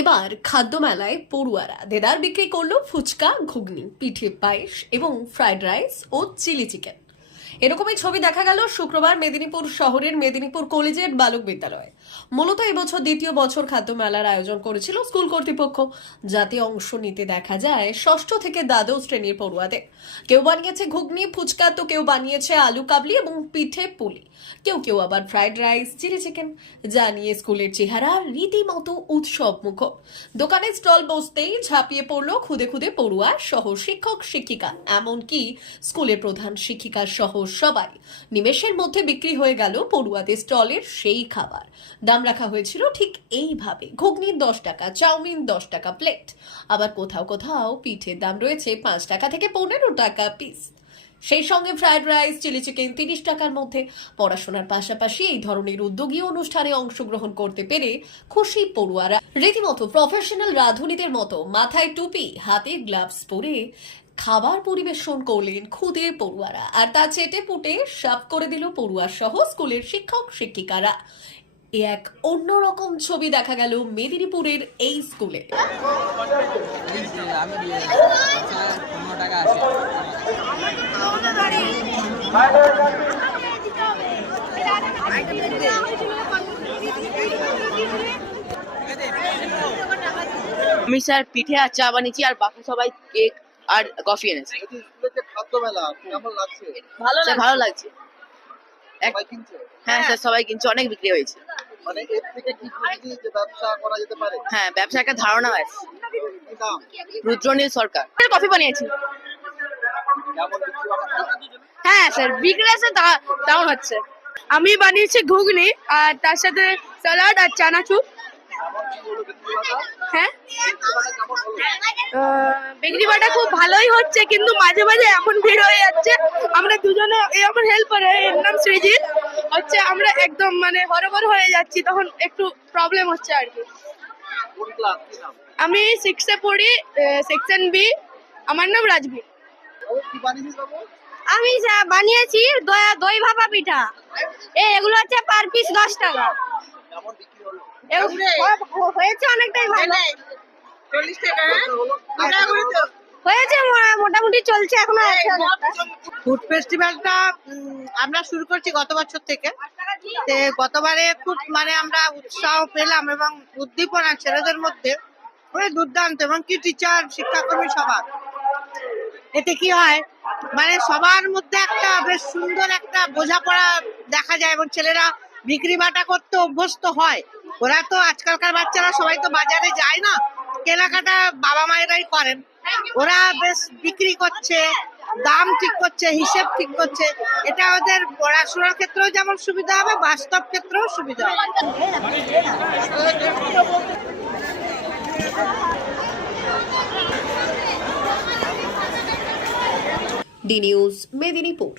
এবার খাদ্য মেলায় পড়ুয়ারা দেদার বিক্রি করল ফুচকা, ঘুগনি, পিঠে পায়েস এবং ফ্রাইড রাইস ও চিলি চিকেন। এরকমই ছবি দেখা গেল শুক্রবার মেদিনীপুর শহরের মেদিনীপুর কলেজের বালক বিদ্যালয়ে। মূলত এবছর দ্বিতীয় বছর খাদ্য মেলার আয়োজন করেছিল স্কুল কর্তৃপক্ষ। যাতে অংশ নিতে দেখা যায় ষষ্ঠ থেকে দ্বাদশ শ্রেণির পড়ুয়াদের। কেউ বানিয়েছে ঘুগনি, ফুচকা, তো কেউ বানিয়েছে আলু কাবলি এবং পিঠে পুলি। কেউ কেউ আবার ফ্রাইড রাইস, চিলি চিকেন। যা নিয়ে স্কুলের চেহারা রীতিমতো উৎসব মুখর দোকানে স্টল বসতেই ঝাঁপিয়ে পড়ল খুদে খুদে পড়ুয়া সহ শিক্ষক, শিক্ষিকা। এমনকি স্কুলের প্রধান শিক্ষিকা সহ সবাই। নিমেষের মধ্যে বিক্রি হয়ে গেল পড়ুয়াদের স্টলের সেই খাবার। দাম রাখা হয়েছিল ঠিক এইভাবে। ঘুগনির দশ টাকা, চাউমিন দশ টাকা প্লেট আবার কোথাও কোথাও পিঠের দাম রয়েছে পাঁচ টাকা থেকে পনেরো টাকা পিস সেই সঙ্গে ফ্রায়েড রাইস চিলি চিকেন তিরিশ টাকার মধ্যে। পড়াশোনার পাশাপাশি এই ধরনের উদ্যোগী অনুষ্ঠানে অংশগ্রহণ করতে পেরে খুশি পড়ুয়ারা। রীতিমতো প্রফেশনাল রাঁধুনিদের মতো মাথায় টুপি, হাতে গ্লাভস পরে খাবার পরিবেশন করলেন খুদে পড়ুয়ারা। আর তা চেটে পুটে সাপ করে দিল পড়ুয়ার সহ স্কুলের শিক্ষক শিক্ষিকারা এ এক অন্যরকম ছবি দেখা গেল মেদিনীপুরের এই স্কুলে। আমি স্যার পিঠে আর চা বানিয়েছি আর বাকি সবাই কেক আর কফি এনেছে। কেমন লাগছে ভালো লাগছে। হ্যাঁ স্যার সবাই কিনছে অনেক বিক্রি হয়েছে। মানে এর থেকে কি বুঝলি যে ব্যবসা করা যেতে পারে? হ্যাঁ ব্যবসা একটা ধারণা আছে। রুদ্রনীল সরকার। কফি বানিয়েছি। বিক্রি? হ্যাঁ স্যার বিকেলে এসে ডাউন হচ্ছে। আমি বানিয়েছি ঘুগনি আর তার সাথে স্যালাড আর চানাচুর। বিক্রি বাটা? হ্যাঁ? বিক্রি বাটা খুব ভালোই হচ্ছে কিন্তু মাঝে মাঝে এমন ভিড় হয়ে যাচ্ছে। আমরা দুজনে আমার হেল্প করে এর নাম সৃজিত হচ্ছে আমরা একদম মানে হরবর হয়ে যাচ্ছি তখন একটু প্রবলেম হচ্ছে আর কি। আমি সিক্সে পড়ি সেকশন বি আমার নাম রাজবীর। কি আমি বানিয়েছি দয়া দই ভাপা পিঠা। এই এগুলো হচ্ছে পার পিস দশ টাকা। কেমন বিক্রি হলো? হয়েছে অনেকটাই ভালো। চল্লিশ টাকা হয়েছে মোটামুটি চলছে এখনও ফুড ফেস্টিভ্যালটা আমরা শুরু করছি গত বছর থেকে। গতবারে খুব মানে আমরা উৎসাহ পেলাম এবং উদ্দীপনা ছেলেদের মধ্যে খুবই দুর্দান্ত এবং কি টিচার শিক্ষাকর্মী সবার। এতে কি হয় মানে সবার মধ্যে একটা বেশ সুন্দর একটা বোঝাপড়া দেখা যায় এবং ছেলেরা বিক্রি বাটা করতে অভ্যস্ত হয়। ওরা তো আজকালকার বাচ্চারা সবাই তো বাজারে যায় না। কেনাকাটা বাবা মায়েরাই করেন। ওরা বেশ বিক্রি করছে, দাম ঠিক করছে, হিসেব ঠিক করছে। এটা ওদের পড়াশোনার ক্ষেত্রেও যেমন সুবিধা হবে, বাস্তব ক্ষেত্রেও সুবিধা হবে। D news, Medinipur.